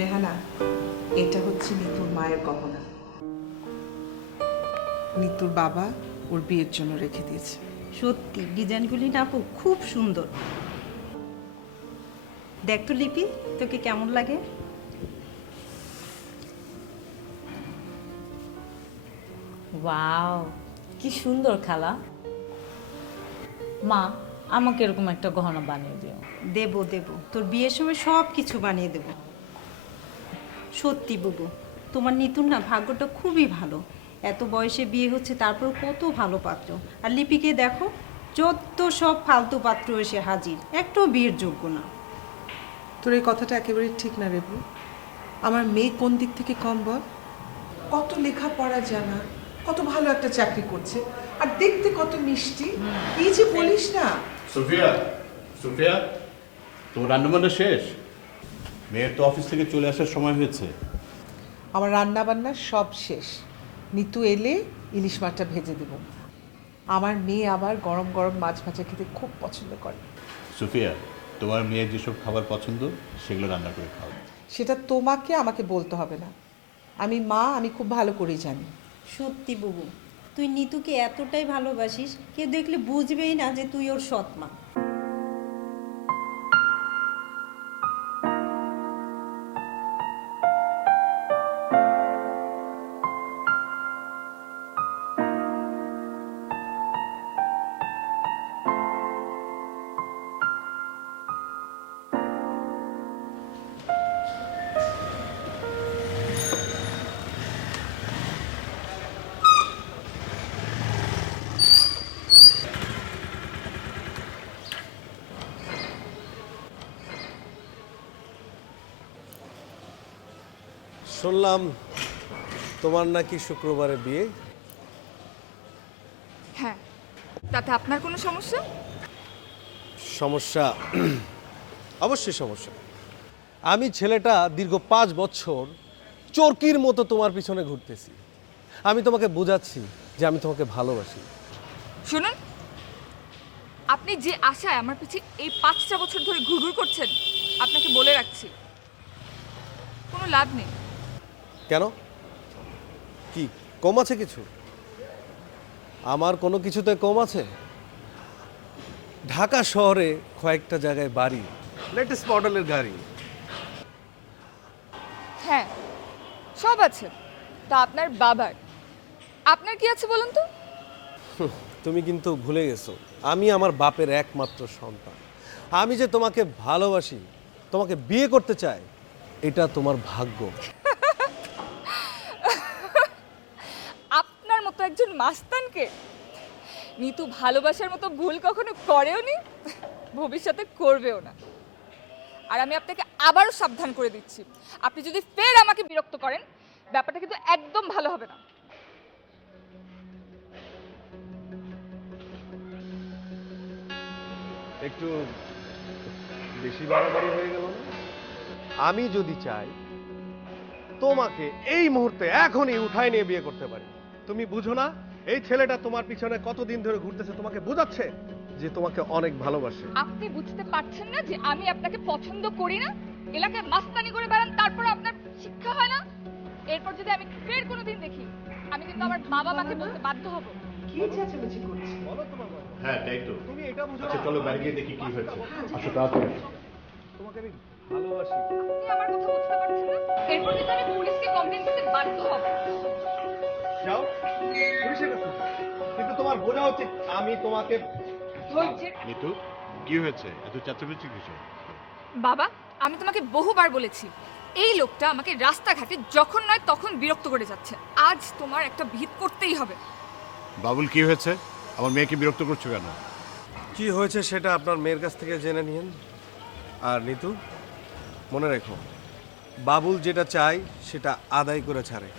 রেহানা, এটা হচ্ছে নিতুর মায়ের গহনা। নিতুর বাবা ওর বিয়ের জন্য রেখে দিয়েছে। সত্যি ডিজাইনগুলি না আপু খুব সুন্দর। দেখ তো লিপি, তোকে কেমন লাগে? ওয়াও, কি সুন্দর খালা। মা, আমাকে এরকম একটা গহনা বানিয়ে দিও। দেবো দেবো, তোর বিয়ের সময় সব কিছু বানিয়ে দেবো। সত্যি বুবু, তোমার নিতুর না ভাগ্যটা খুবই ভালো। এত বয়সে বিয়ে হচ্ছে, তারপর কত ভালো পাত্র। আর লিপিকে দেখো, যত সব ফালতু পাত্র এসে হাজির, একটাও বিয়ের যোগ্য না। তোর এই কথাটা একেবারে ঠিক না রেবু। আমার মেয়ে কোন দিক থেকে কম বল? কত লেখাপড়া জানা, কত ভালো একটা চাকরি করছে, আর দেখতে কত মিষ্টি। কি যে বলিস না। সুফিয়া, সুফিয়া, তোমার রান্নাবান্না শেষ? মেয়ের তো অফিস থেকে চলে আসার সময় হয়েছে। আমার রান্না বান্না সব শেষ। নিতু এলে ইলিশ মাছটা ভেজে দেব। আমার মেয়ে আবার গরম গরম মাছ ভাজা খেতে খুব পছন্দ করে। সুফিয়া, তোমার মেয়ের যেসব খাবার পছন্দ সেগুলো রান্না করে খাও। সেটা তোমাকে আমাকে বলতে হবে না। আমি মা, আমি খুব ভালো করেই জানি। সত্যি বুবু, তুই নিতুকে এতটাই ভালোবাসিস, কেউ দেখলে বুঝবেই না যে তুই ওর সৎ মা। শুনলাম তোমার নাকি শুক্রবারে বিয়ে। হ্যাঁ, তাতে আপনার কোনো সমস্যা? সমস্যা অবশ্যই সমস্যা। আমি ছেলেটা দীর্ঘ 5 বছর চরকির মতো তোমার পিছনে ঘুরতেছি। আমি তোমাকে বোঝাচ্ছি যে আমি তোমাকে ভালোবাসি। শুনুন, আপনি যে আশায় আমার পিছে এই 5টা বছর ধরে ঘুরঘুর করছেন, আপনাকে বলে রাখছি কোনো লাভ নেই। কেন? কি কম আছে কিছু? আমার কোনো কিছুতে কম আছে? ঢাকা শহরে কয়েকটা জায়গায় বাড়ি, লেটেস্ট মডেলের গাড়ি। হ্যাঁ, সব আছে। তা আপনার বাবার, আপনার কি আছে বলুন তো? তুমি কিন্তু ভুলে গেছো, আমি আমার বাপের একমাত্র সন্তান। আমি যে তোমাকে ভালোবাসি, তোমাকে বিয়ে করতে চাই, এটা তোমার ভাগ্য। আপনার মতো একজন মাস্তানকে নিতু ভালোবাসার মতো ভুল কখনো করেও নি, ভবিষ্যতে করবেও না। আর আমি আপনাকে আবারও সাবধান করে দিচ্ছি, আপনি যদি ফের আমাকে বিরক্ত করেন, ব্যাপারটা কিন্তু একদম ভালো হবে না। একটু বেশি বাড়াবাড়ি হয়ে গেল না? আমি যদি চাই তোমাকে এই মুহূর্তে এখনই উঠায় নিয়ে বিয়ে করতে পারি। তুমি বুঝো না এই ছেলেটা তোমার পিছনে কতদিন ধরে ঘুরতেছে, তোমাকে বোঝাচ্ছে যে তোমাকে অনেক ভালোবাসে। আপনি বুঝতে পারছেন না যে আমি আপনাকে পছন্দ করি না? এলাকায় মাস্তানি করে বেড়ান, তারপর আপনার শিক্ষা হয় না? এরপর যদি আমি ফের কোনোদিন দেখি, আমি কিন্তু আমার বাবা মাকে বলতে বাধ্য হব। কি চেঁচামেচি করছিস? বলো তোমার বাবা। হ্যাঁ, তাই তো। তুমি এটা বুঝো আচ্ছা না? চলো বাইরে গিয়ে দেখি কি হয়েছে। আসো তাড়াতাড়ি। তোমাকে আমি ভালোবাসি। আপনি আমার কথা বুঝতে পারছেন না? এরপর কিন্তু আমি পুলিশকে কমপ্লেইন করতে বাধ্য হব। যাও পুলিশের কাছে। কিন্তু তোমার বোঝা উচিত আমি তোমাকে ধৈর্যের নিতু, কি হয়েছে? এত চেঁচামেচি কিসে? বাবা, আমি তোমাকে বহুবার বলেছি, এই লোকটা আমাকে রাস্তাঘাটে যখন নয় তখন বিরক্ত করে যাচ্ছে। আজ তোমার একটা ভিত করতেই হবে। বাবুল, কি হয়েছে? আমার মেয়েকে বিরক্ত করছো কেন? কি হয়েছে সেটা আপনার মেয়ের কাছ থেকে জেনে নিন। আর নিতু, মনে রেখো, বাবুল যেটা চায় সেটা আদায় করে ছাড়ে।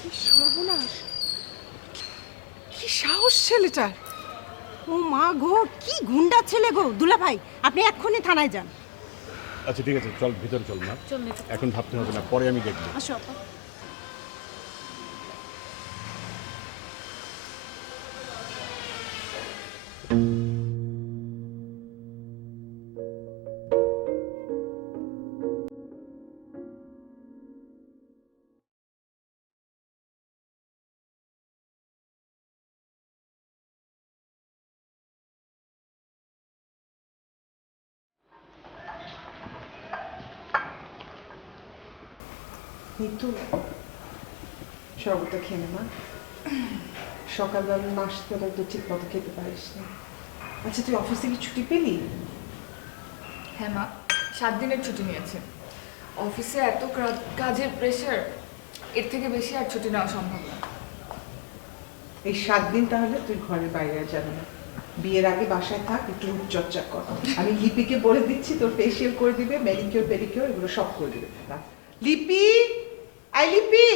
কি সর্বনাশ! কি সাহস ছেলেটার! ও মা গো, কি গুন্ডা ছেলে গো! দুলা ভাই, আপনি এক্ষুনি থানায় যান। আচ্ছা ঠিক আছে, চল ভিতরে চল না, এখন ভাবতে হবে না, পরে আমি দেখবো। আসো আপা। নিতু শরবতটা খেয়ে নে মা। সকালবেলা নাস্তাটা তো ঠিক মতো খেতে পারিস না। আচ্ছা তুই অফিস থেকে ছুটি পেলি? হ্যাঁ মা, 7 দিনের ছুটি নিয়েছে। অফিসে এত কাজের প্রেশার, এর থেকে বেশি আর ছুটি নেওয়া সম্ভব না। এই 7 দিন তাহলে তুই ঘরের বাইরে আর যাবি না। বিয়ের আগে বাসায় থাক, একটু রূপচর্চা কর। আমি লিপিকে বলে দিচ্ছি তোর ফেসিয়াল করে দিবে, ম্যানিকিউর পেডিকিউর এগুলো সব করে দিবে। লিপি, আই লিপি,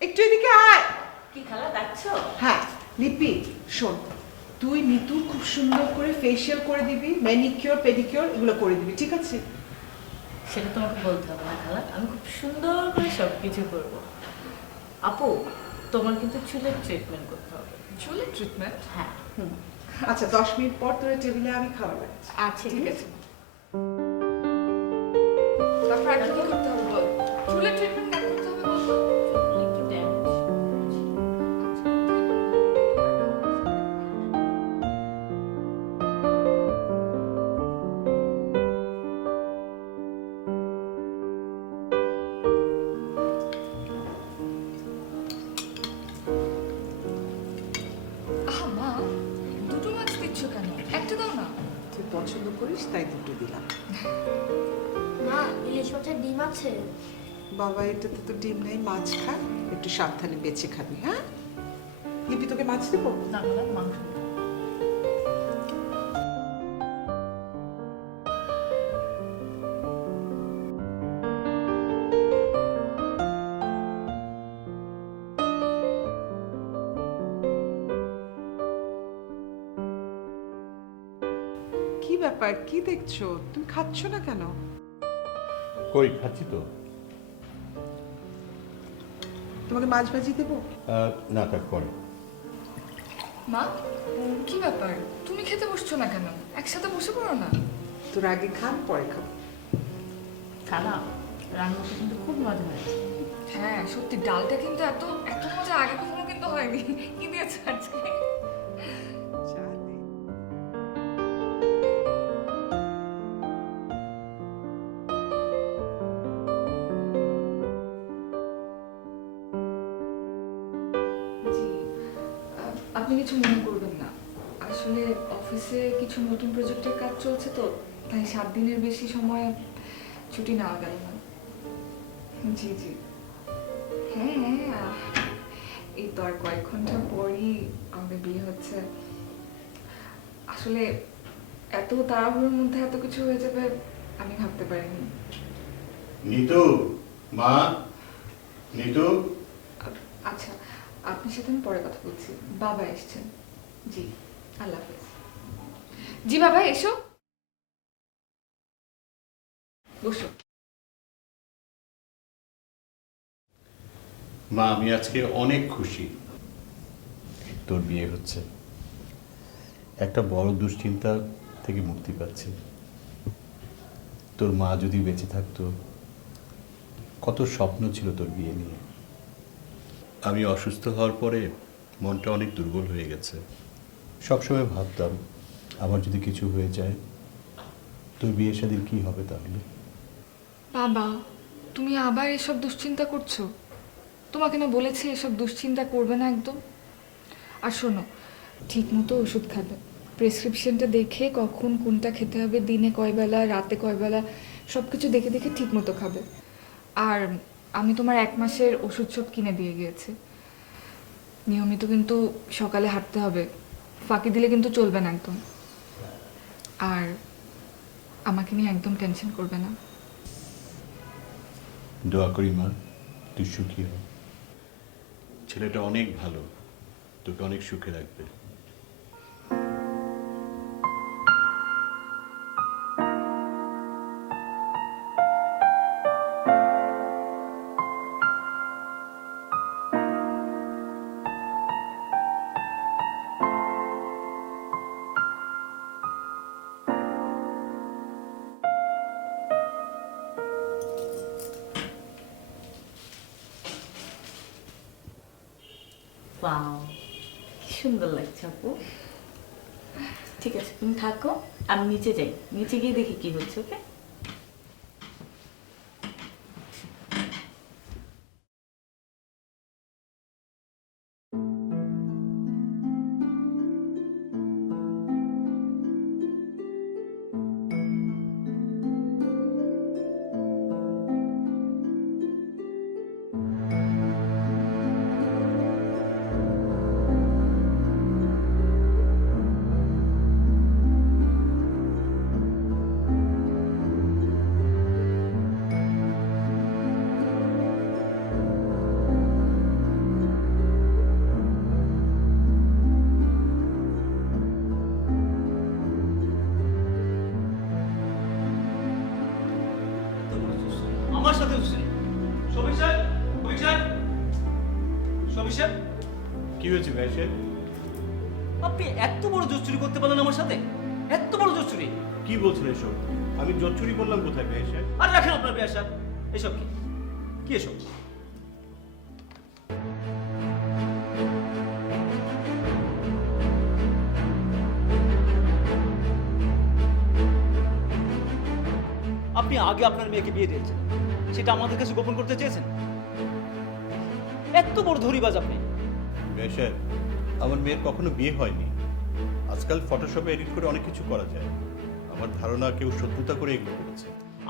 একটু এদিকে আয়। কি খালা ডাকছো? হ্যাঁ লিপি শোন, তুই নিতুর খুব সুন্দর করে ফেসিয়াল করে দিবি, ম্যানিকিউর পেডিকিউর এগুলো করে দিবি, ঠিক আছে? সেটা তোমাকে বলতে হবে না খালা, আমি খুব সুন্দর করে সব কিছু করবো। আপু, তোমার কিন্তু চুলের ট্রিটমেন্ট করতে হবে। চুলের ট্রিটমেন্ট? হ্যাঁ। আচ্ছা 10 মিনিট পর তোর টেবিলে আমি খাবার রাখছি। আচ্ছা ঠিক আছে। তারপর আর কি করতে হবে বল? চুলের ট্রিটমেন্ট না করতে হবে বল তো? একটু ড্যামেজ। আহা মা, দুটো মাছ দিচ্ছ কেন? একটা দাও না। তুই পছন্দ করিস তাই দুটো দিলাম। মা, ইলিশ মাছের ডিম আছে? বাবা এটাতে তো ডিম নেই, মাছ খা, একটু সাবধানে বেঁচে খাবি। হ্যাঁ লিপি, তোকে মাছ দেবো? না খালা, মাংস। কি ব্যাপার, কি দেখছো? তুমি খাচ্ছ না কেন? কই খাচ্ছি তো। তোমাকে মাছ ভাজি দেবো? না থাক পরে। মা, কি ব্যাপার? তুমি খেতে বসছো না কেন? একসাথে বসে পড়ো না। তোর আগে খান পরে খাবো। খালা, রান্নাটা কিন্তু খুব মজা হয়েছে। হ্যাঁ সত্যি, ডালটা কিন্তু এত এত মজা আগে কখনো কিন্তু হয়নি। কি দিয়েছো আজকে? চা দে। জি, আপনি কিছু মনে করবেন না। আসলে অফিসে কিছু নতুন প্রজেক্টের কাজ চলছে তো, তাই 7 দিনের বেশি সময় ছুটি নেওয়া গেল না। জি জি, হ্যাঁ এই তো আর কয়েক ঘন্টা পরই আমাদের বিয়ে হচ্ছে। আসলে এত তাড়াহুড়োর মধ্যে এত কিছু হয়ে যাবে আমি ভাবতে পারিনি। নিতু, মা, নিতু। আচ্ছা, আপনার সাথে আমি পরে কথা বলছি। বাবা এসছেন। জি, আল্লাহ হাফেজ। জি বাবা এসো, বসো। মা, আমি আজকে অনেক খুশি তোর বিয়ে হচ্ছে। একটা বড় দুশ্চিন্তা থেকে মুক্তি পাচ্ছি। তোর মা যদি বেঁচে থাকতো, কত স্বপ্ন ছিল তোর বিয়ে নিয়ে। আমি অসুস্থ হওয়ার পরে মনটা অনেক দুর্বল হয়ে গেছে। সবসময় ভাবতাম আমার যদি কিছু হয়ে যায়, তোর বিয়ে শাদীর কি হবে তাহলে। বাবা, তুমি আবার এসব দুশ্চিন্তা করছো? তোমাকে না বলেছি এসব দুশ্চিন্তা করবে না একদম। আর শোনো, ঠিক মতো ওষুধ খাবে। প্রেসক্রিপশনটা দেখে কখন কোনটা খেতে হবে, দিনে কয় বেলা, রাতে কয় বেলা, সব কিছু দেখে দেখে ঠিক মতো খাবে। আর আমি তোমার 1 মাসের ওষুধ সব কিনে দিয়ে গিয়েছি। নিয়মিত কিন্তু সকালে হাঁটতে হবে, ফাঁকি দিলে কিন্তু চলবে না একদম। আর আমাকে নিয়ে একদম টেনশন করবে না। দোয়া করি মা, তুই সুখী হ। ছেলেটা অনেক ভালো, তোকে অনেক সুখে রাখবে। ওয়াও, কি সুন্দর লাগছে আপু। ঠিক আছে, তুমি থাকো, আমি নিচে যাই, নিচে গিয়ে দেখি কি হচ্ছে। ওকে। সাহেব, কি হয়েছে ভাই সাহেব? আপনি এত বড় জোর চুরি করতে পারলেন আমার সাথে? এত বড় জোর চুরি? কি বলছেন এসব? আমি জোর চুরি করলাম কোথায় ভাই সাহেব? আর রাখেন আপনার বিয়া সাহেব, এসব কি? কি এসব? আপনি আগে আপনার মেয়েকে বিয়ে দিয়েছেন, সেটা আমাদের কাছে গোপন করতে চেয়েছেন? এত বড় ধরিবাজ আপনি! ভাই সাহেব, আমার মেয়ের কখনো বিয়ে হয়নি। আজকাল ফটোশপে এডিট করে অনেক কিছু করা যায়। আমার ধারণা কেউ শত্রুতা করে এগুলো করেছে।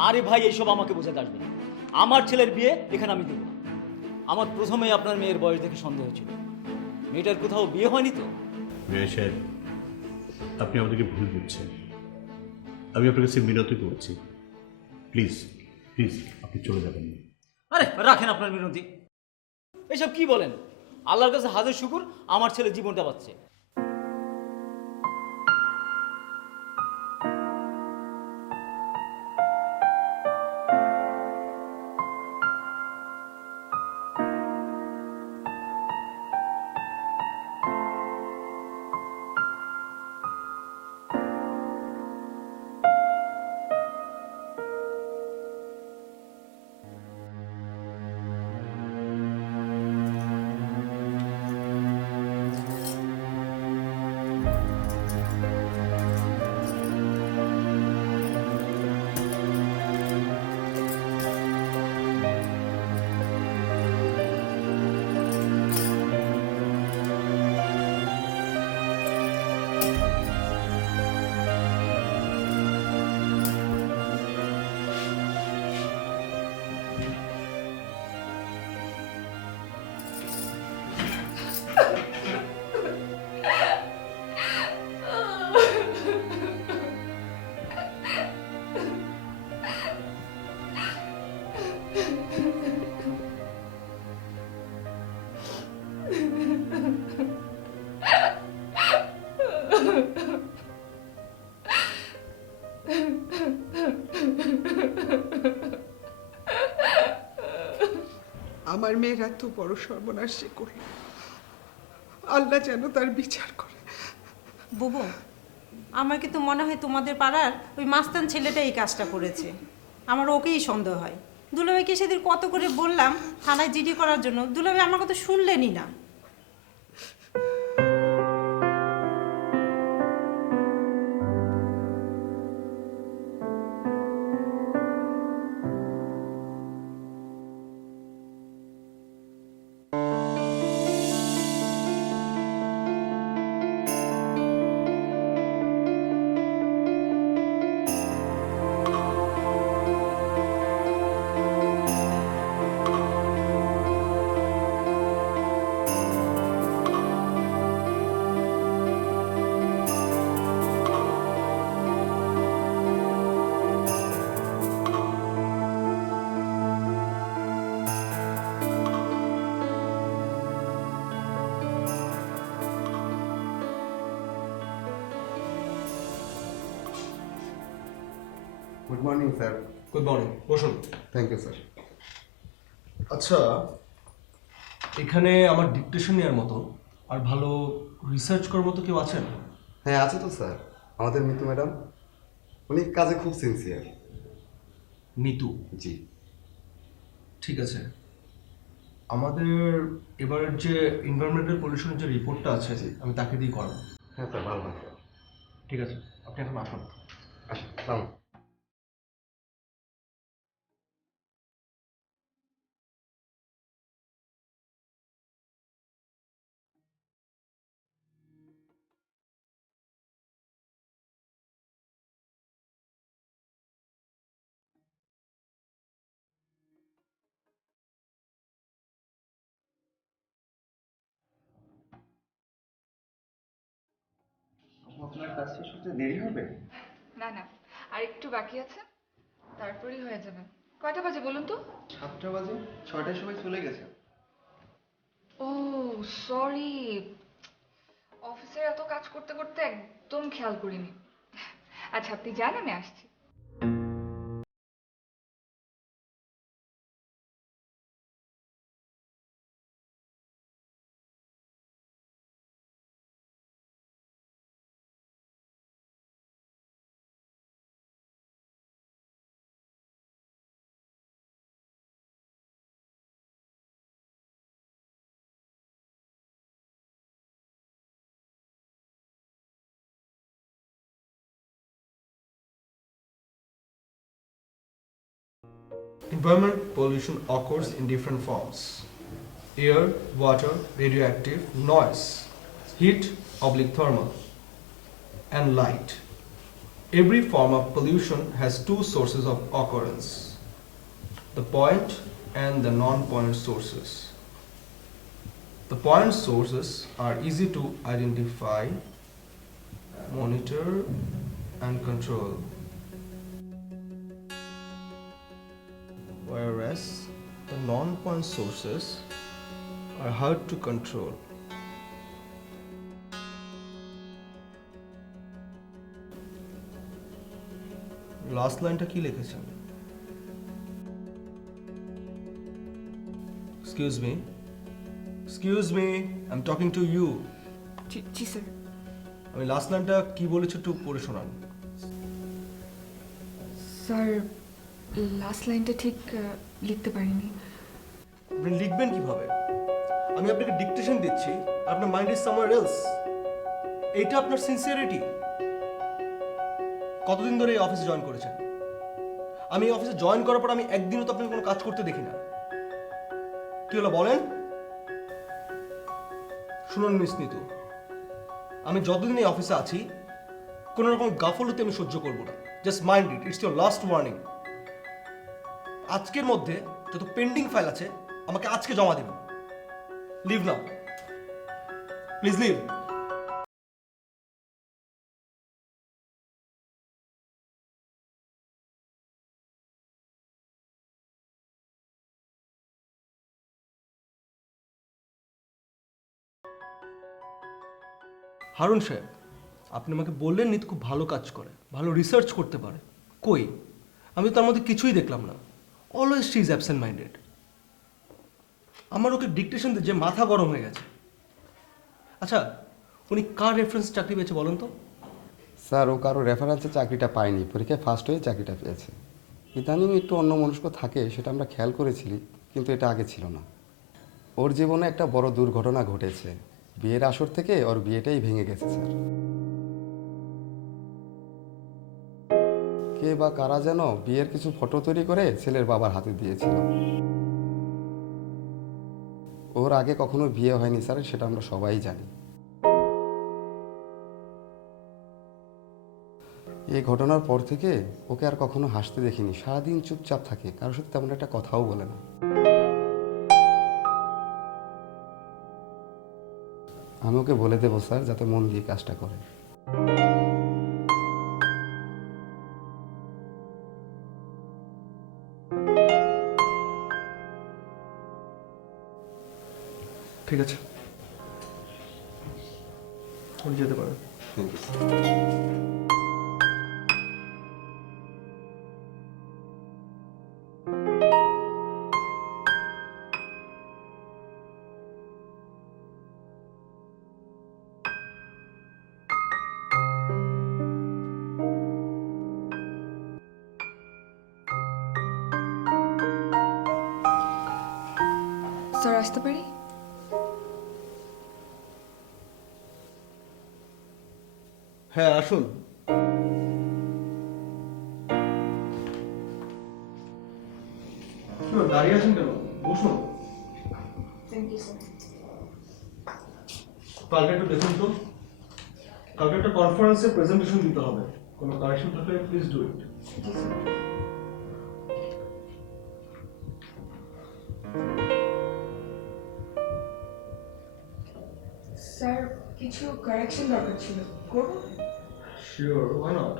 আরে ভাই, এইসব আমাকে বোঝাতে আসবে না। আমার ছেলের বিয়ে এখানে আমি দেব না। আমার প্রথমেই আপনার মেয়ের বয়স দেখে সন্দেহ ছিল। মেয়েটার কোথাও বিয়ে হয়নি তো? ভাই সাহেব, আপনি আমাদেরকে ভুল বুঝছেন। আমি আপনার কাছে মিনতি করছি, প্লিজ প্লিজ আপনি চলে যাবেন না। আরে রাখেন আপনার মিনতি। এসব কি বলেন? আল্লাহর কাছে হাজার শুকুর, আমার ছেলে জীবনটা পাচ্ছে। আমার মেয়ের এত বড় সর্বনাশ সে করল, আল্লাহ যেন তার বিচার করে। বুবু, আমার কিন্তু মনে হয় তোমাদের পাড়ার ওই মাস্তান ছেলেটা এই কাজটা করেছে। আমার ওকেই সন্দেহ হয়। দুলাভাইকে সেদিন কত করে বললাম থানায় জিডি করার জন্য, দুলাভাই আমার কথা শুনলেনই না। Good morning sir. Good morning, বসুন। Thank you sir. আচ্ছা, এখানে আমার ডিকটেশন নেওয়ার মতো আর ভালো রিসার্চ করার মতো কেউ আছেন? হ্যাঁ আছে তো স্যার, আমাদের মিতু ম্যাডাম, উনি কাজে খুব সিনসিয়ার। মিতু? জি। ঠিক আছে, আমাদের এবারের যে এনভায়রনমেন্টাল পলিউশনের যে রিপোর্টটা আছে আমি তাকে দিয়ে করাবো। হ্যাঁ স্যার, ভালো ভালো। ঠিক আছে, আপনি এখন আসুন। আসুন, সালাম। আপনার কাজ শেষ হতে দেরি হবে? না না, আর একটু বাকি আছে, তারপরেই হয়ে যাবে। কয়টা বাজে বলুন তো? 7টা বাজে, 6টায় সবাই চলে গেছে। ও সরি, অফিসের এত কাজ করতে করতে একদম খেয়াল করিনি। আচ্ছা আপনি যান, আমি আসছি। Environment pollution occurs in different forms: air, water, radioactive, noise, heat, thermal, and light. Every form of pollution has two sources of occurrence: the point and the non-point sources. The point sources are easy to identify, monitor, and control, whereas the non-point sources are hard to control. Last লাইনটা কি লিখেছেন? Excuse me, I am talking to you. জি sir. আমি last লাইনটা কি বলেছি একটু পড়ে শোনান। স্যার লাস্ট লাইনটা ঠিক লিখতে পারিনি। আপনি লিখবেন কিভাবে? আমি আপনাকে ডিকটেশন দিচ্ছি, আপনার মাইন্ড ইজ সামওয়্যার এলস। এটা আপনার সিনসিয়ারিটি? কতদিন ধরে এই অফিসে জয়েন করেছেন? আমি এই অফিসে জয়েন করার পর আমি একদিনও তো আপনাকে কোনো কাজ করতে দেখি না। কি হলো বলেন? শুনুন মিস নিতু, আমি যতদিন এই অফিসে আছি কোনো রকম গাফলতি আমি সহ্য করব না। Just mind it, it's your last warning. আজকের মধ্যে যত পেন্ডিং ফাইল আছে আমাকে আজকে জমা দেবেন। Leave now, please leave. Harun সাহেব, আপনি আমাকে বললেন নিত খুব ভালো কাজ করে, ভালো রিসার্চ করতে পারে। কই, আমি তো তার মধ্যে কিছুই দেখলাম না। Always she is absent minded. আমার ওকে ডিকটেশন দিয়ে যে মাথা গরম হয়ে গেছে। আচ্ছা, উনি কার রেফারেন্স চাকরি পেয়েছে বলেন তো? স্যার, ও কারো রেফারেন্সে চাকরিটা পায়নি, পরীক্ষায় ফার্স্ট হয়ে চাকরিটা পেয়েছে। ইদানিং একটু অন্য মনস্ক থাকে, সেটা আমরা খেয়াল করেছিলি, কিন্তু এটা আগে ছিল না। ওর জীবনে একটা বড় দুর্ঘটনা ঘটেছে। বিয়ের আসর থেকে ওর বিয়েটাই ভেঙে গেছে স্যার। কে বা কারা যেন বিয়ের কিছু ফটো তৈরি করে ছেলের বাবার হাতে দিয়েছিল। ওর আগে কখনো বিয়ে হয়নি স্যার, সেটা আমরা সবাই জানি। এই ঘটনার পর থেকে ওকে আর কখনো হাসতে দেখিনি। সারাদিন চুপচাপ থাকে, কারোর সাথে তেমন একটা কথাও বলে না। আমি ওকে বলে দেবো স্যার, যাতে মন দিয়ে কাজটা করে। ঠিক আছে, উনি যেতে পারেন। Thank you sir. স্যার আসতে পারি? হ্যাঁ, আসুন। দাঁড়িয়ে আছেন কেন? বসুন। Thank you sir. কালকে একটু দেখুন তো, কালকে একটা কনফারেন্সে প্রেজেন্টেশন দিতে হবে। কোনো কারেকশন থাকলে প্লিজ ডু ইট। স্যার কিছু কারেকশন দরকার ছিল, করব? Sure, why not.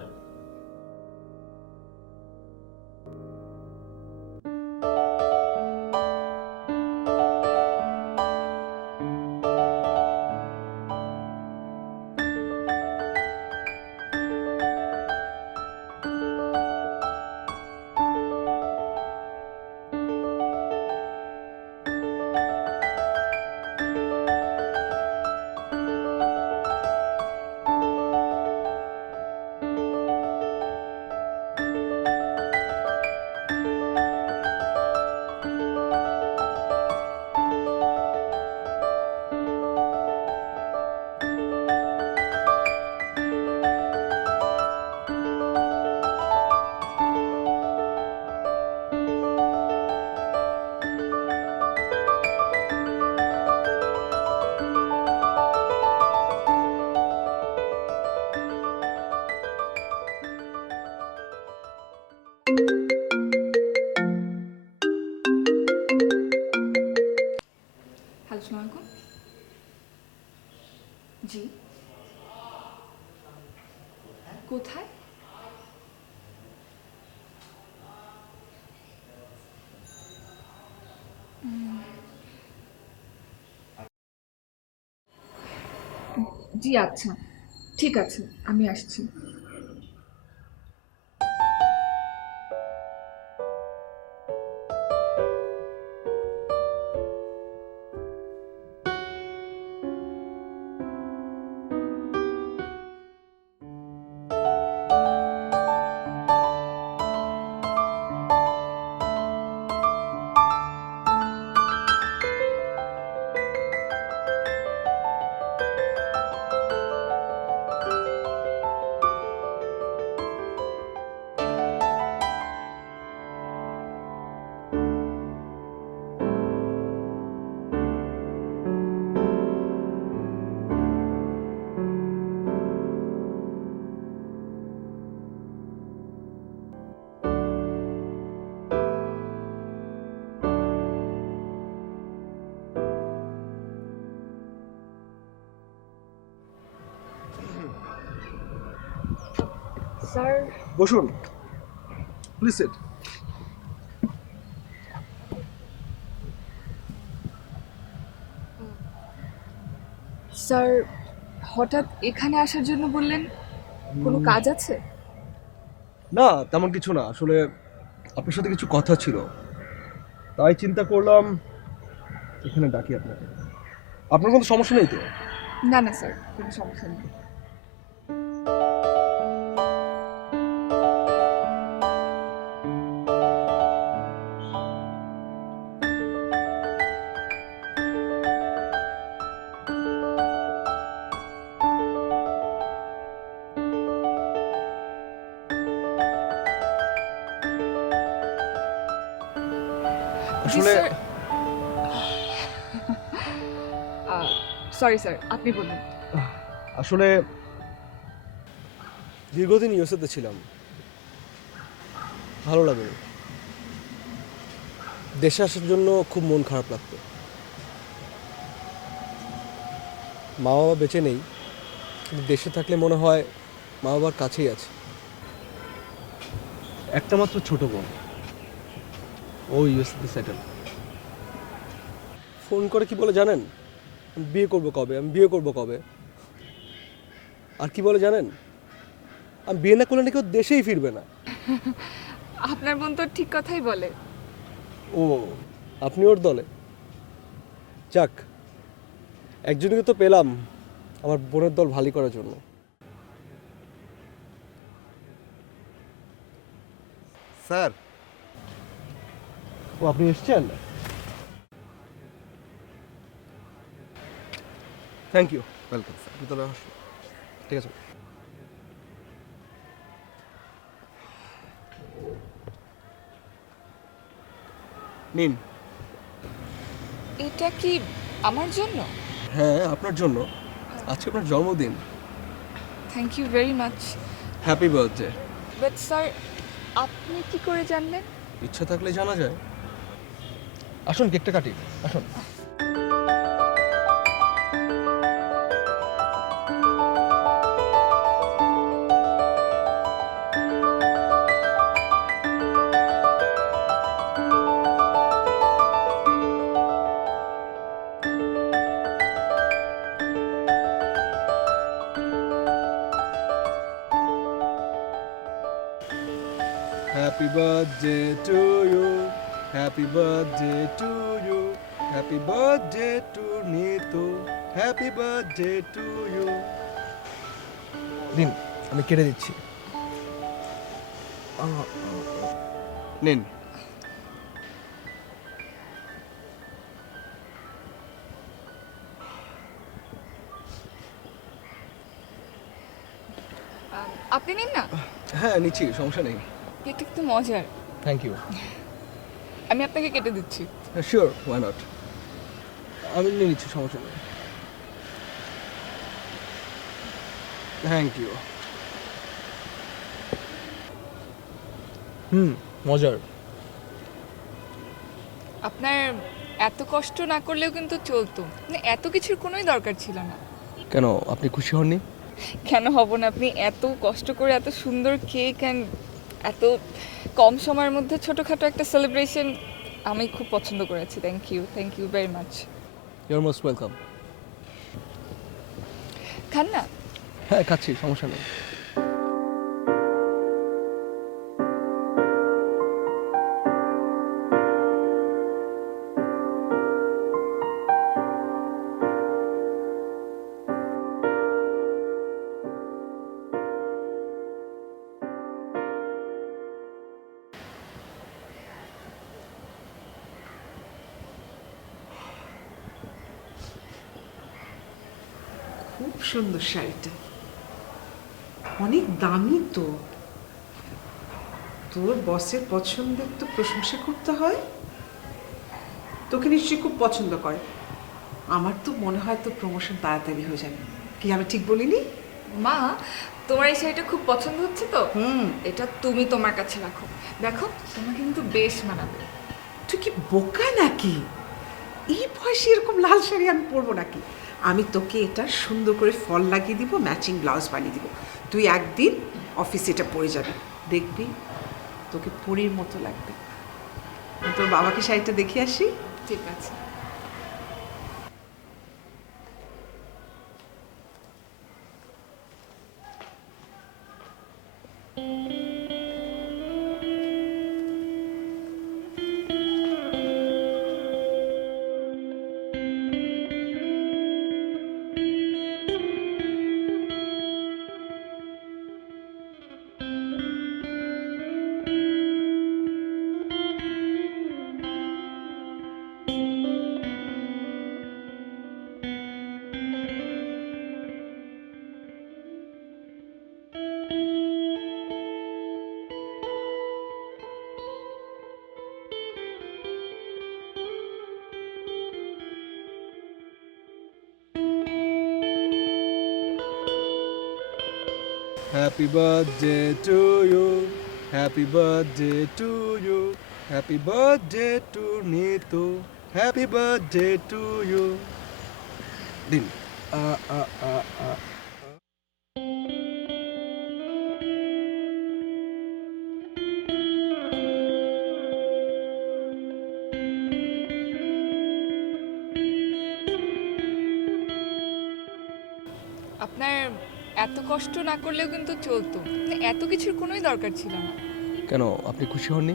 জি, কোথায়? জি আচ্ছা, ঠিক আছে, আমি আসছি। স্যার, বসুন, প্লিজ সিট। স্যার হঠাৎ এখানে আসার জন্য বললেন, কোনো কাজ আছে? না, তেমন কিছু না, আসলে আপনার সাথে কিছু কথা ছিল, তাই চিন্তা করলাম এখানে ডাকি আপনাকে। আপনার কোনো সমস্যা নেই তো? না না স্যার, কোনো সমস্যা নেই। আসলে সরি স্যার, আপনি বলুন। আসলে দীর্ঘদিন ইউএসএতে ছিলাম, ভালো লাগে। দেশে আসার জন্য খুব মন খারাপ লাগতো। মা বাবা বেঁচে নেই, কিন্তু দেশে থাকলে মনে হয় মা বাবার কাছেই আছে। একটা মাত্র ছোট বোন, ও ইউএসএতে সেটেল। ফোন করে কি বলে জানেন? আমি বিয়ে করবো কবে, আমি বিয়ে করবো কবে। আর কি বলে জানেন? আমি বিয়ে না করলে নাকি ও দেশেই ফিরবে না। আপনার বোন তো ঠিক কথাই বলে। ও, আপনি ওর দলে? যাক, একজনকে তো পেলাম আমার বোনের দল ভারী করার জন্য। স্যার, ও, আপনি এসছেন? Thank you. Welcome sir. ভিতরে আসুন। ঠিক আছে। নিন। এটা কি আমার জন্য? হ্যাঁ, আপনার জন্য। আজকে আপনার জন্মদিন। Thank you very much. Happy birthday. But sir, আপনি কি করে জানলেন? ইচ্ছা থাকলে জানা যায়। আসুন, কেকটা কাটি। আসুন। Happy birthday to you, happy birthday to you, happy birthday to Nitu, happy birthday to you. দিন, আমি কেটে দিচ্ছি। নিন। আপনি নিন না। হ্যাঁ, নিচ্ছি, সমস্যা নেই। এটা একটু মজার। Thank you. আমি আপনাকে কেটে দিচ্ছি। Sure, why not. আমি নিয়ে নিচ্ছি, সমস্যা নেই। Thank you. মজার। আপনার এত কষ্ট না করলেও কিন্তু চলতো, মানে এত কিছুর কোনোই দরকার ছিল না। কেন আপনি খুশি হননি? কেন হব না? আপনি এত কষ্ট করে এত সুন্দর কেক অ্যান্ড এত কম সময়ের মধ্যে ছোটোখাটো একটা সেলিব্রেশন আমি খুব পছন্দ করেছি। Thank you very much. You are most welcome. খান না? হ্যাঁ খাচ্ছি, সমস্যা নেই। খুব সুন্দর শাড়িটা, অনেক দামি তো। তোর বসের পছন্দের তো প্রশংসা করতে হয়। তোকে নিশ্চয়ই খুব পছন্দ করে। আমার তো মনে হয় তোর প্রমোশন তাড়াতাড়ি হয়ে যাবে। কি আমি ঠিক বলিনি? মা, তোমার এই শাড়িটা খুব পছন্দ হচ্ছে তো? এটা তুমি তোমার কাছে রাখো, দেখো তোমাকে কিন্তু বেশ মানাবে। তুই কি বোকা নাকি? এই বয়সে এরকম লাল শাড়ি আমি পরবো নাকি? আমি তোকে এটা সুন্দর করে ফল লাগিয়ে দিব, ম্যাচিং ব্লাউজ বানিয়ে দিব। তুই একদিন অফিসে এটা পরে যাবি, দেখবি তোকে পরীর মতো লাগবে। আমি তোর বাবাকে শাড়িটা দেখে আসি। ঠিক আছে। Happy birthday to you, happy birthday to you, happy birthday to Nitu, happy birthday to you. Din. আপনার এত কষ্ট না করলেও কিন্তু চলতো, মানে এত কিছুর কোনোই দরকার ছিল না। কেন আপনি খুশি হননি?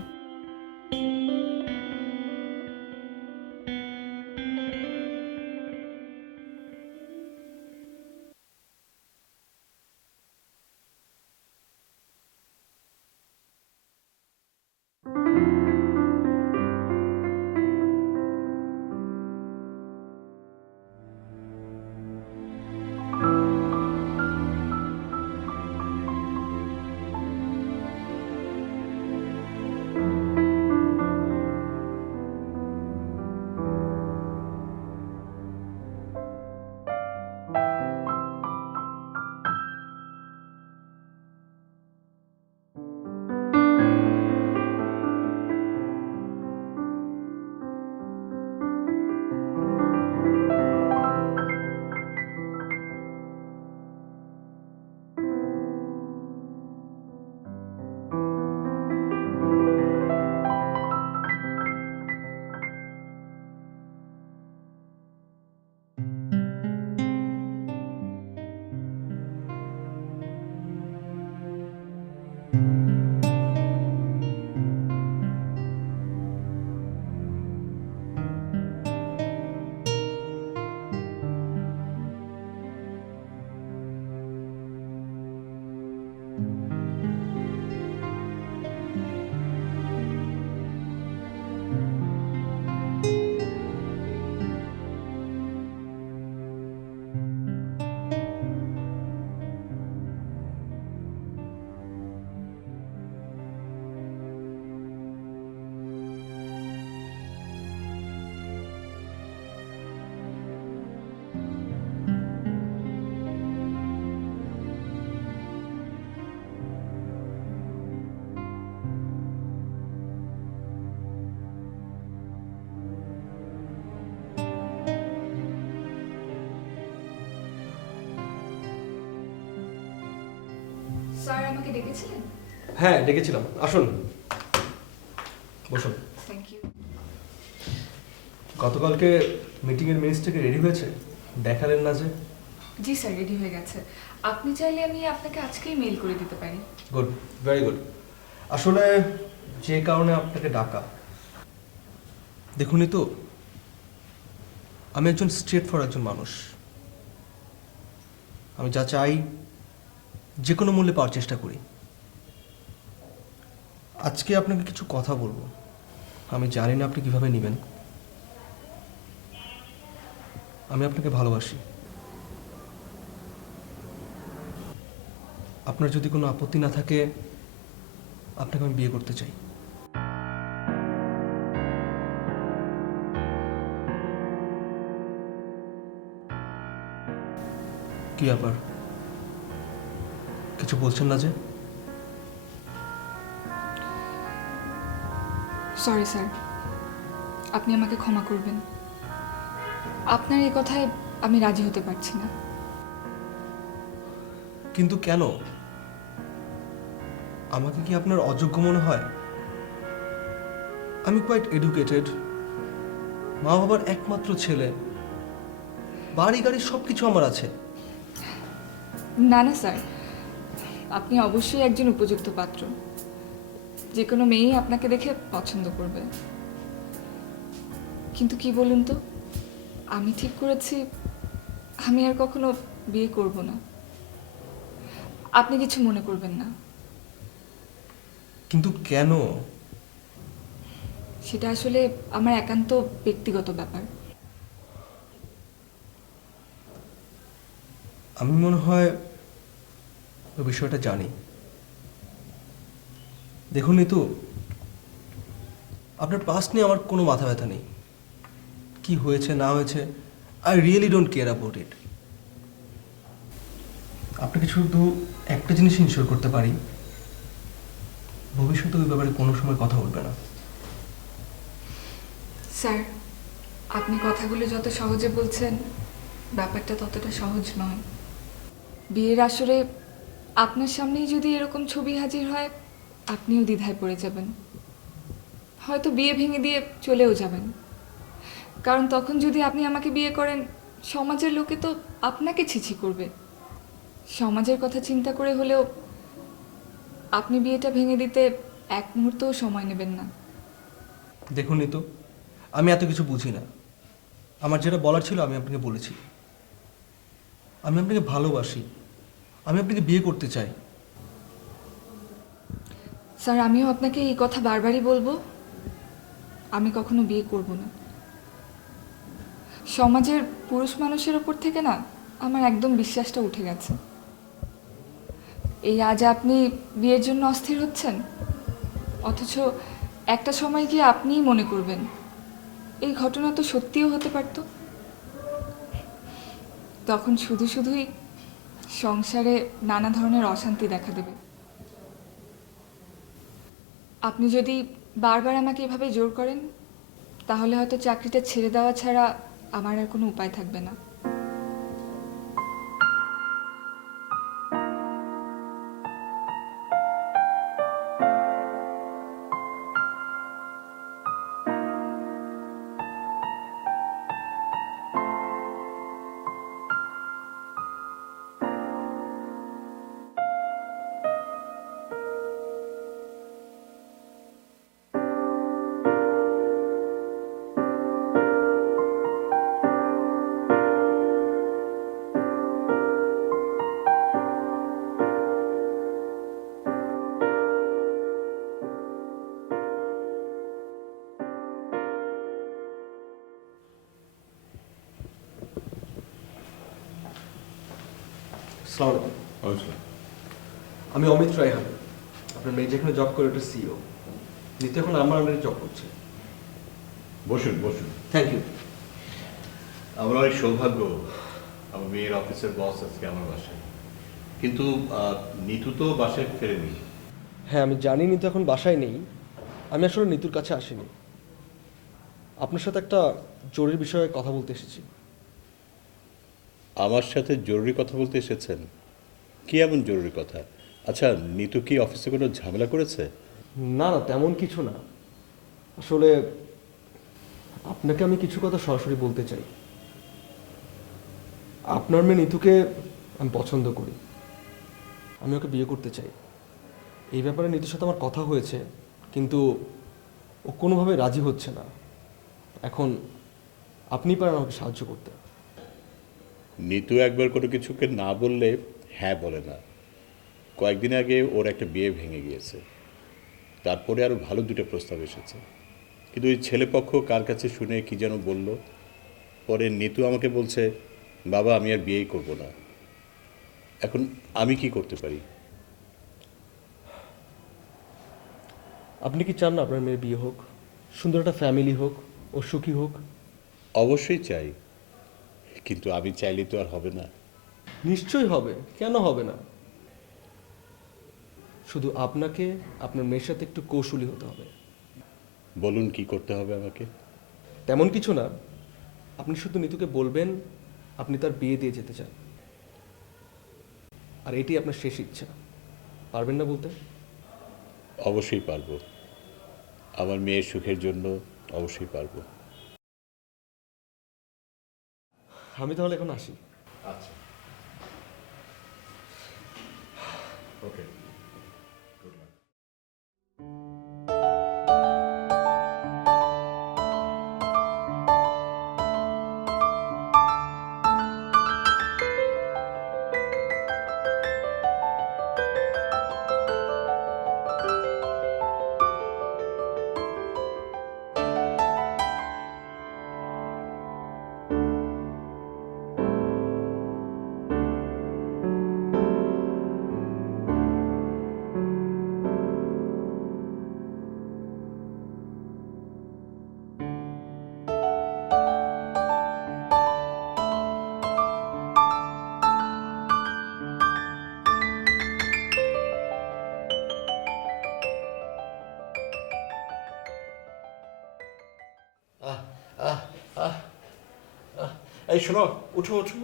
স্যার আমাকে ডেকেছিলেন? হ্যাঁ ডেকেছিলাম, আসুন বসুন। Thank you. গতকালকে মিটিংয়ের মিনিটসটাকে রেডি হয়েছে, দেখালেন না যে? জি স্যার, রেডি হয়ে গেছে। আপনি চাইলে আমি আপনাকে আজকেই মেইল করে দিতে পারি। Good, very good. আসলে যে কারণে আপনাকে ডাকা, দেখুনই তো আমি একজন স্ট্রেট ফর একজন মানুষ। আমি যা চাই যে কোনো মূল্যে পাওয়ার চেষ্টা করি। আজকে আপনাকে কিছু কথা বলবো, আমি জানি না আপনি কিভাবে নেবেন। আমি আপনাকে ভালোবাসি। আপনার যদি কোনো আপত্তি না থাকে, আপনাকে আমি বিয়ে করতে চাই। কি ব্যাপার, কিছু বলছেন না যে? সরি স্যার, আপনি আমাকে ক্ষমা করবেন। আপনার এই কথায় আমি রাজি হতে পারছি না। কিন্তু কেন? আমাকে কি আপনার অযোগ্য মনে হয়? আমি কোয়াইট এডুকেটেড, মা বাবার একমাত্র ছেলে, বাড়ি গাড়ি সব কিছু আমার আছে। না না স্যার, আপনি অবশ্যই একজন উপযুক্ত পাত্র। যে কোনো মেয়েই আপনাকে দেখে পছন্দ করবে। কিন্তু কি বলুন তো, আমি ঠিক করেছি আমি আর কখনো বিয়ে করব না। আপনি কিছু মনে করবেন না। কিন্তু কেন? সেটা আসলে আমার একান্ত ব্যক্তিগত ব্যাপার। আমি মনে হয় ওই বিষয়টা জানি। দেখুন নিতু, আপনার পাস্ট নিয়ে আমার কোনো মাথা ব্যথা নেই। কি হয়েছে না হয়েছে, I really don't care about it. আপনাকে শুধু একটা জিনিস ইনশিওর করতে পারি, ভবিষ্যতে ওই ব্যাপারে কোনো সময় কথা বলবে না। স্যার, আপনি কথাগুলো যত সহজে বলছেন, ব্যাপারটা ততটা সহজ নয়। বিয়ের আসরে আপনার সামনেই যদি এরকম ছবি হাজির হয়, আপনিও দ্বিধায় পড়ে যাবেন। হয়তো বিয়ে ভেঙে দিয়ে চলেও যাবেন। কারণ তখন যদি আপনি আমাকে বিয়ে করেন, সমাজের লোকে তো আপনাকে ছিছি করবে। সমাজের কথা চিন্তা করে হলেও আপনি বিয়েটা ভেঙে দিতে এক মুহূর্তও সময় নেবেন না। দেখুন নিতু, আমি এত কিছু বুঝি না। আমার যেটা বলার ছিল আমি আপনাকে বলেছি। আমি আপনাকে ভালোবাসি, আমি আপনাকে বিয়ে করতে চাই। স্যার, আমিও আপনাকে এই কথা বারবারই বলবো, আমি কখনো বিয়ে করব না। সমাজের পুরুষ মানুষের ওপর থেকে না আমার একদম বিশ্বাসটা উঠে গেছে। এই আজ আপনি বিয়ের জন্য অস্থির হচ্ছেন, অথচ একটা সময় গিয়ে আপনিই মনে করবেন এই ঘটনা তো সত্যিও হতে পারত। তখন শুধু শুধুই সংসারে নানা ধরনের অশান্তি দেখা দেবে। আপনি যদি বারবার আমাকে এভাবে জোর করেন, তাহলে হয়তো চাকরিটা ছেড়ে দেওয়া ছাড়া আমার আর কোনো উপায় থাকবে না। আসসালামু আলাইকুম। আমি অমিত রায়হান, আপনার মেয়ে যেখানে জব করে ওটা সিইও। নিতু এখন আমার আন্ডারে জব করছে। বসুন বসুন। Thank you. আমার অনেক সৌভাগ্য, আমার মেয়ের অফিসের বস আজকে আমার বাসায়। কিন্তু নিতু তো বাসায় ফেরেনি। হ্যাঁ আমি জানি নিতু এখন বাসায় নেই। আমি আসলে নিতুর কাছে আসিনি, আপনার সাথে একটা জরুরি বিষয়ে কথা বলতে এসেছি। আমার সাথে জরুরি কথা বলতে এসেছেন? কি এমন জরুরি কথা? আচ্ছা, নিতু কি অফিসে কোনো ঝামেলা করেছে? না না, তেমন কিছু না। আসলে আপনাকে আমি কিছু কথা সরাসরি বলতে চাই। আপনার মেয়ে নিতুকে আমি পছন্দ করি, আমি ওকে বিয়ে করতে চাই। এই ব্যাপারে নিতুর সাথে আমার কথা হয়েছে, কিন্তু ও কোনোভাবে রাজি হচ্ছে না। এখন আপনি পারেন আমাকে সাহায্য করতে। নিতু একবার কোনো কিছুকে না বললে হ্যাঁ বলে না। কয়েকদিন আগে ওর একটা বিয়ে ভেঙে গিয়েছে, তারপরে আরও ভালো দুটো প্রস্তাব এসেছে, কিন্তু ওই ছেলেপক্ষ কার কাছে শুনে কি যেন বলল। পরে নিতু আমাকে বলছে, বাবা আমি আর বিয়েই করব না। এখন আমি কি করতে পারি? আপনি কি চান না আপনার মেয়ের বিয়ে হোক, সুন্দর একটা ফ্যামিলি হোক, ও সুখী হোক? অবশ্যই চাই, কিন্তু আমি চাইলে তো আর হবে না। নিশ্চয়ই হবে, কেন হবে না? শুধু আপনাকে আপনার মেয়ের সাথে একটু কৌশলী হতে হবে। বলুন কি করতে হবে আমাকে? তেমন কিছু না, আপনি শুধু নিতুকে বলবেন আপনি তার বিয়ে দিয়ে যেতে চান, আর এটি আপনার শেষ ইচ্ছা। পারবেন না বলতে? অবশ্যই পারবো, আমার মেয়ের সুখের জন্য অবশ্যই পারবো। আমি তাহলে এখন আসি। আচ্ছা, ওকে। এই শোনো, উঠো উঠো।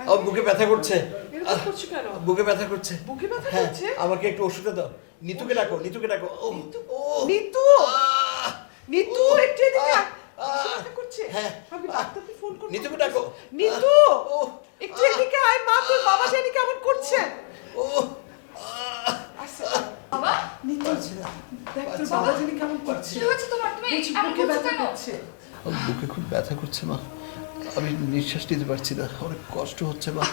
আমার বুকে ব্যথা করছে। এরকম করছো কেন? বুকে ব্যথা করছে। বুকে ব্যথা হ্যাঁ, করছে? আমাকে একটু ওষুধটা দাও। নিতুকে ডাকো, নিতুকে ডাকো। ও ও নিতু, নিতু একটু এদিকে আয়। বুকে ব্যথা করছে? হ্যাঁ। আমি ডাক্তারকে ফোন করব। নিতুকে ডাকো। নিতু, ও একটু এদিকে আয়। মা, তোর বাবা জানি কেমন করছে। ও আচ্ছা, বাবা নিতু, দেখ তোর বাবা জানি কেমন করছে। কি হয়েছে তোমার? তুমি বলছি, এমন বুকে করছো ব্যথা কেন? করছে। আমার বুকে খুব ব্যথা করছে মা, আমি নিঃশ্বাস নিতে পারছি না, অনেক কষ্ট হচ্ছে মা।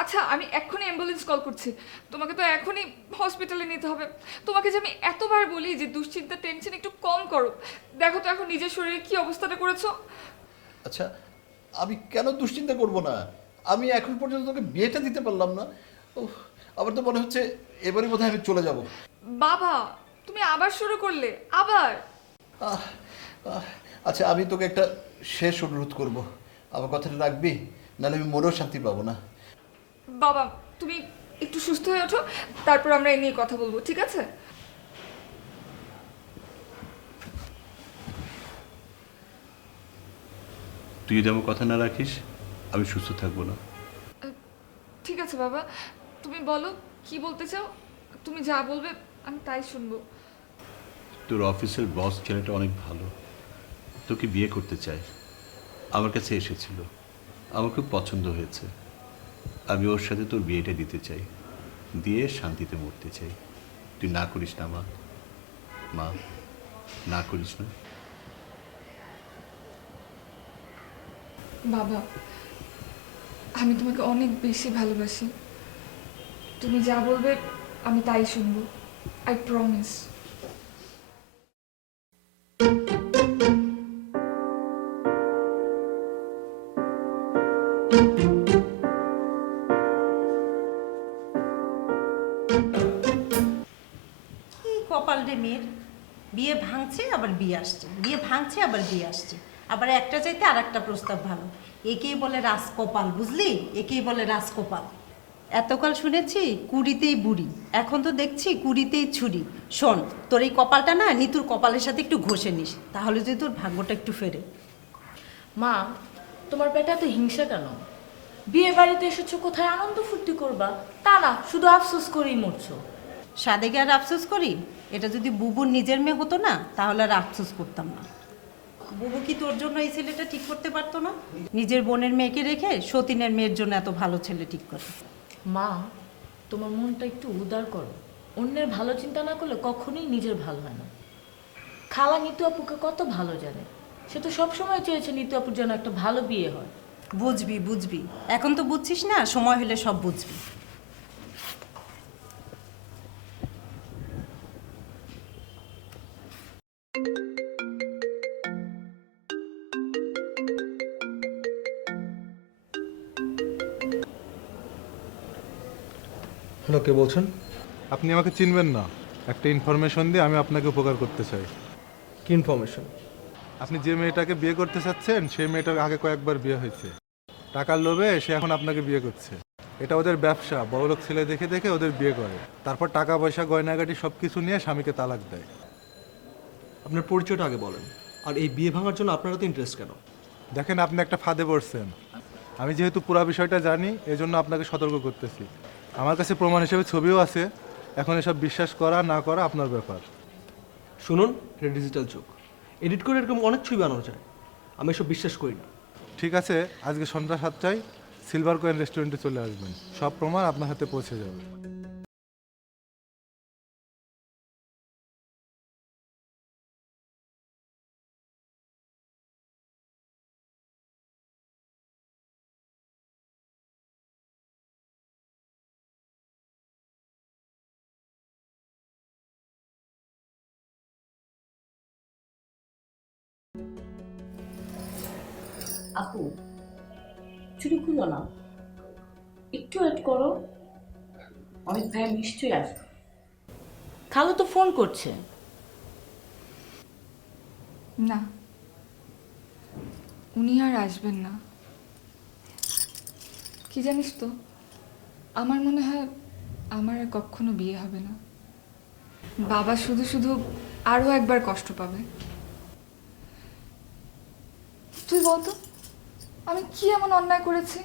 আচ্ছা, আমি এক্ষুনি অ্যাম্বুলেন্স কল করছি। তোমাকে তো এখনই হসপিটালে নিতে হবে। তোমাকে যে আমি এতবার বলি যে দুশ্চিন্তা টেনশন একটু কম করো, দেখো তো এখন নিজের শরীরে কি অবস্থাটা করেছো। আচ্ছা, আমি কেন দুশ্চিন্তা করব না? আমি এখন পর্যন্ত তোকে বিয়েটা দিতে পারলাম না। উফ, আমার তো মনে হচ্ছে এবারই বোধহয় আমি চলে যাব। বাবা, তুমি আবার শুরু করলে? আবার? আহ, আহ, আচ্ছা, আমি তোকে একটা শেষ অনুরোধ করব, আমার কথাটা রাখবি? নাহলে আমি মনেও শান্তি পাবো না। বাবা, তুমি একটু সুস্থ হয়ে ওঠো, তারপর আমরা এই নিয়ে কথা বলবো, ঠিক আছে? তুই যদি আমার কথা না রাখিস আমি সুস্থ থাকবো না। ঠিক আছে বাবা, তুমি বলো কি বলতে চাও। তুমি যা বলবে আমি তাই শুনবো। তোর অফিসের বস ছেলেটা অনেক ভালো, তোকে বিয়ে করতে চায়। আমার কাছে এসেছিল, আমার খুব পছন্দ হয়েছে। আমি ওর সাথে তোর বিয়েটা দিতে চাই, দিয়ে শান্তিতে মরতে চাই। তুই না করিস না মা? মা, না করিস না? বাবা, আমি তোমাকে অনেক বেশি ভালোবাসি। তুমি যা বলবে আমি তাই শুনবো, আই প্রমিস। কি কপাল রে মেয়ের, বিয়ে ভাঙছে আবার বিয়ে আসছে, বিয়ে ভাঙছে আবার বিয়ে আসছে, আবার একটা চাইতে আর একটা প্রস্তাব ভালো। একেই বলে রাজকপাল, বুঝলি? একেই বলে রাজকপাল। এতকাল শুনেছি কুড়িতেই বুড়ি, এখন তো দেখছি কুড়িতেই ছুরি। শোন, তোর এই কপালটা না নিতুর কপালের সাথে একটু ঘষে নিস, তাহলে যদি তোর ভাগ্যটা একটু ফেরে। মা, তোমার পেটে এত হিংসা কেন? বিয়ে বাড়িতে এসেছো কোথায় আনন্দ ফুর্তি করবা, তা না শুধু আফসোস করেই মরছো। সাদেকে আর আফসোস করি? এটা যদি বুবুর নিজের মেয়ে হতো না তাহলে আর আফসোস করতাম না। বুবু কি তোর জন্য এই ছেলেটা ঠিক করতে পারতো না? নিজের বোনের মেয়েকে রেখে সতীনের মেয়ের জন্য এত ভালো ছেলে ঠিক করে। মা, তোমার মনটা একটু উদার করো। অন্যের ভালো চিন্তা না করলে কখনোই নিজের ভালো হয় না। খালা নিতু আপুকে কত ভালো জানে, সে তো সবসময় চেয়েছে নিতু আপুর যেন একটা ভালো বিয়ে হয়। বুঝবি বুঝবি, এখন তো বুঝছিস না, সময় হলে সব বুঝবি। হ্যালো, কে বলছেন? আপনি আমাকে চিনবেন না, একটা ইনফরমেশন দিয়ে আমি আপনাকে উপকার করতে চাই। কি ইনফরমেশন? আপনি যে মেয়েটাকে বিয়ে করতে চাচ্ছেন সেই মেয়েটার আগে কয়েকবার বিয়ে হয়েছে। টাকার লোভে সে এখন আপনাকে বিয়ে করছে। এটা ওদের ব্যবসা, বড়লোক ছেলে দেখে দেখে ওদের বিয়ে করে, তারপর টাকা পয়সা গয়নাগাটি সব কিছু নিয়ে স্বামীকে তালাক দেয়। আপনার পরিচয়টা আগে বলেন, আর এই বিয়ে ভাঙার জন্য আপনারা তো ইন্টারেস্ট কেন? দেখেন, আপনি একটা ফাঁদে পড়ছেন। আমি যেহেতু পুরো বিষয়টা জানি, এজন্য আপনাকে সতর্ক করতেছি। আমার কাছে প্রমাণ হিসেবে ছবিও আছে। এখন এসব বিশ্বাস করা না করা আপনার ব্যাপার। শুনুন, এটা ডিজিটাল যুগ, এডিট করে এরকম অনেক ছবি বানানো যায়। আমি এসব বিশ্বাস করি না। ঠিক আছে, আজকে সন্ধ্যা 7টায় সিলভার কয়েন রেস্টুরেন্টে চলে আসবেন, সব প্রমাণ আপনার হাতে পৌঁছে যাবে। আপু, চুরি করলো না, একটু ওয়েট করো, অনেক ভাইয়া নিশ্চয়ই আসবে। খালু তো ফোন করছে। না, উনি আর আসবেন না। কি জানিস তো, আমার মনে হয় আমার আর কখনো বিয়ে হবে না। বাবা শুধু শুধু আরও একবার কষ্ট পাবে। তুই বলতো, আমি কি এমন অন্যায় করেছি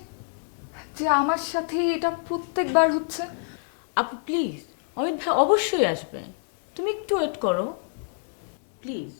যে আমার সাথে এটা প্রত্যেকবার হচ্ছে? আপু প্লিজ, অমিত ভাই অবশ্যই আসবে, তুমি একটু ওয়েট করো প্লিজ।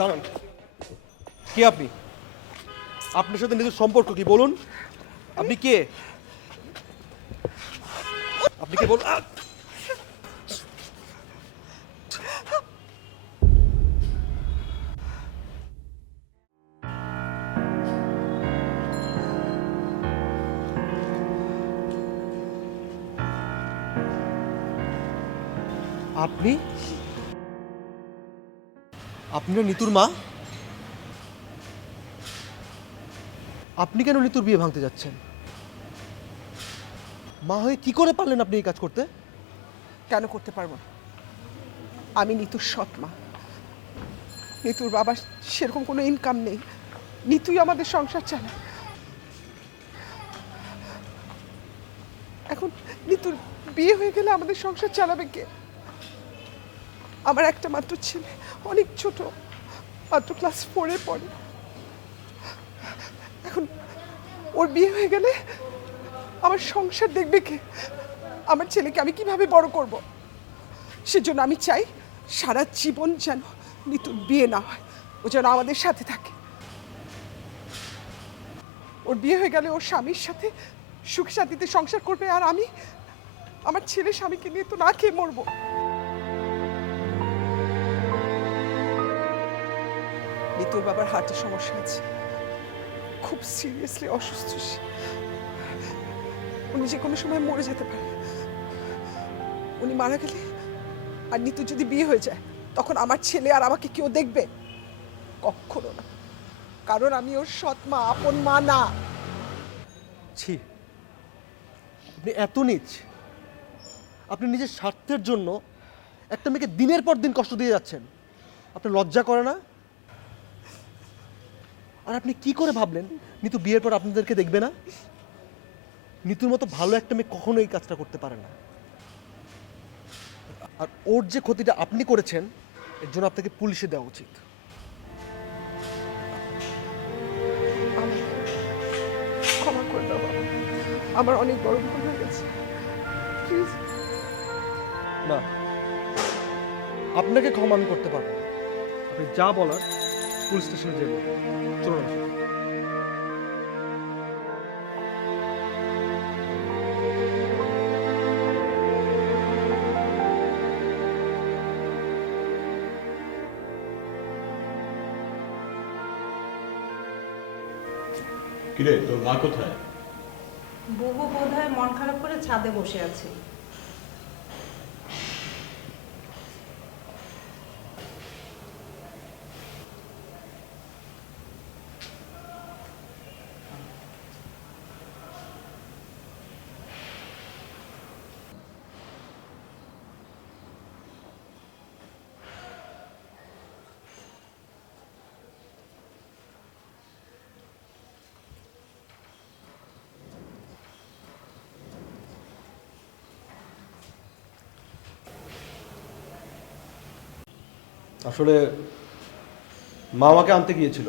দাঁড়ান, কে আপনি? আপনার সাথে নিজের সম্পর্ক কি বলুন? আপনি কে? আপনি কে বলুন? আপনি আপনি নিতুর মা? আপনি কেন নিতুর বিয়ে ভাঙতে যাচ্ছেন? মা হয়ে কি করে পারলেন আপনি এই কাজ করতে? কেন করতে পারবো না? আমি নিতুর সৎ মা। নিতুর বাবার সেরকম কোনো ইনকাম নেই, নিতুই আমাদের সংসার চালায়। এখন নিতুর বিয়ে হয়ে গেলে আমাদের সংসার চালাবে কে? আমার একটা মাত্র ছেলে, অনেক ছোট, মাত্র ক্লাস 4-এ পড়ে। এখন ওর বিয়ে হয়ে গেলে আমার সংসার দেখবে কে? আমার ছেলেকে আমি কিভাবে বড় করব? সেজন্য আমি চাই সারা জীবন যেন নিতুর বিয়ে না হয়, ও যেন আমাদের সাথে থাকে। ওর বিয়ে হয়ে গেলে ওর স্বামীর সাথে সুখ শান্তিতে সংসার করবে, আর আমি আমার ছেলে স্বামীকে নিয়ে তো না খেয়ে মরবো। নিতুর বাবার হার্টের সমস্যা আছে, খুব সিরিয়াসলি অসুস্থ সে। উনি যে কোনো সময় মরে যেতে পারে। উনি মারা গেলে আর নিতু যদি বিয়ে হয়ে যায়, তখন আমার ছেলে আর আমাকে কেউ দেখবে? কখনো না, কারণ আমি ওর সৎ মা, আপন মা না। ছি, আপনি এত নীচ! আপনি নিজের স্বার্থের জন্য একটা মেয়েকে দিনের পর দিন কষ্ট দিয়ে যাচ্ছেন। আপনার লজ্জা করে না? আর আপনি কি করে ভাবলেন নিতু বিয়ের পর আপনাদেরকে দেখবে না? নিতুর মতো ভালো একটা মেয়ে কখনো এই কাজটা করতে পারে না। আর ওর যে ক্ষতিটা আপনি করেছেন, এর জন্য আপনাকে পুলিশে দেওয়া উচিত। ক্ষমা করে দাও বাবা, আমার অনেক বড় ভুল হয়ে গেছে, প্লিজ। না, আপনাকে ক্ষমা আমি করতে পারবো না। আপনি যা বলার পুলিশ স্টেশনে যাবেন। চলুন। কিরে, তোর মা কোথায়? বুবু বোধহয় মন খারাপ করে ছাদে বসে আছে। আসলে মা আমাকে আনতে গিয়েছিল,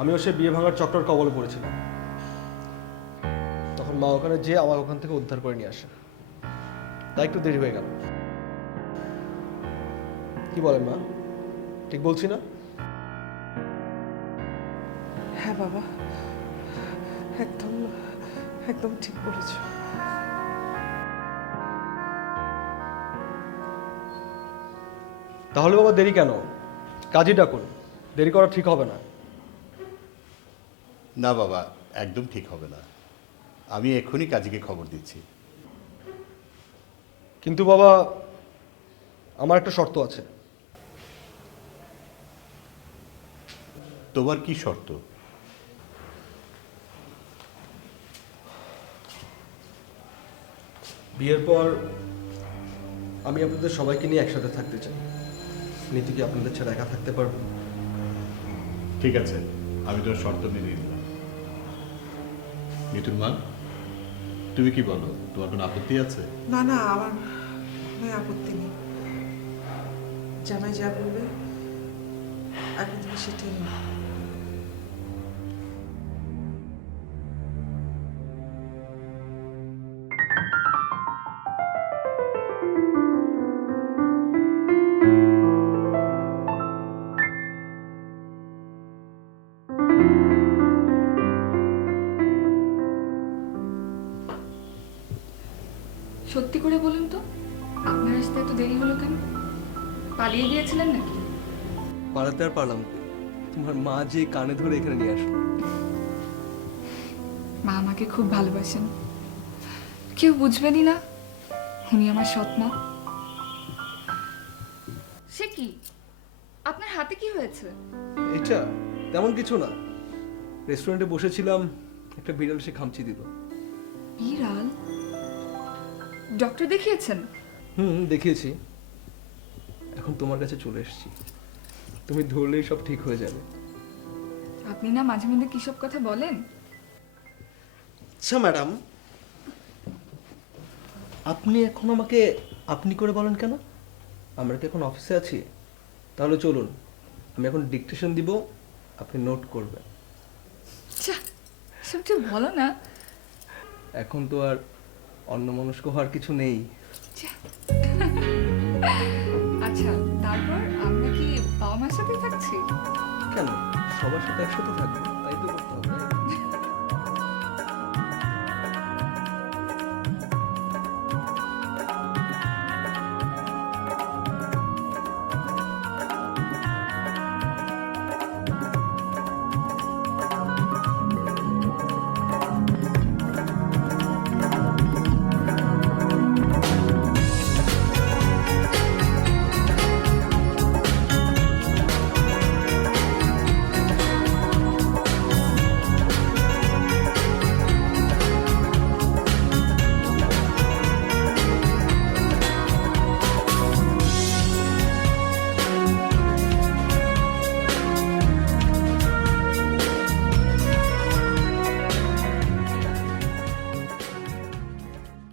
আমিও সে বিয়ে ভাঙার চক্রের কবলে পড়েছিলাম। তখন মা ওখানে যেয়ে আমাকে ওখান থেকে উদ্ধার করে নিয়ে আসে, তাই একটু দেরি হয়ে গেল। কি বলেন মা, ঠিক বলছি না? হ্যাঁ বাবা, একদম একদম ঠিক বলেছ। তাহলে বাবা দেরি কেন? কাজই ডাকুন, দেরি করা ঠিক হবে না। না বাবা, একদম ঠিক হবে না। আমি এক্ষুনি কাজীকে খবর দিচ্ছি। কিন্তু বাবা, আমার একটা শর্ত আছে। তোমার কি শর্ত? বিয়ের পর আমি আপনাদের সবাইকে নিয়ে একসাথে থাকতে চাই। নীতি কি আপনাদের ছাড়া একা থাকতে পারবে? ঠিক আছে, আমি তোর শর্ত মেনে নিলাম। মিতুর মা, তুমি কি বলো, তোমার কোনো আপত্তি আছে? না না, আমার কোনো আপত্তি নেই। জামাই যা বলবে এখন থেকে সেটাই নেই। সত্যি করে বলুন তো, আপনার আসতে এত দেরি হলো কেন? পালিয়ে গিয়েছিলেন নাকি? পালাতে আর পারলাম না। তোমার মা যে কানে ধরে এখানে নিয়ে আসলো। মা আমাকে খুব ভালোবাসেন, কেউ বুঝবেনই না উনি আমার সৎ মা। সে কি, আপনার হাতে কি হয়েছে? এটা তেমন কিছু না, রেস্টুরেন্টে বসেছিলাম, একটা বিড়াল এসে খামচি দিল। বিড়াল? ডক্টর দেখিয়েছেন? দেখিয়েছি। এখন তোমার কাছে চলে এসেছি, তুমি ধরলেই সব ঠিক হয়ে যাবে। আপনি না মাঝে মধ্যে কি সব কথা বলেন? আচ্ছা ম্যাডাম, আপনি এখন আমাকে আপনি করে বলেন কেন? আমরা কি এখন অফিসে আছি? তাহলে চলুন, আমি এখন ডিকটেশন দিব, আপনি নোট করবেন। সবটা বলো না। এখন তো আর অন্যমনস্ক হওয়ার কিছু নেই। আচ্ছা, তারপর আমরা কি বাবা মার সাথে থাকছি? কেন, সবার সাথে একসাথে থাকবো।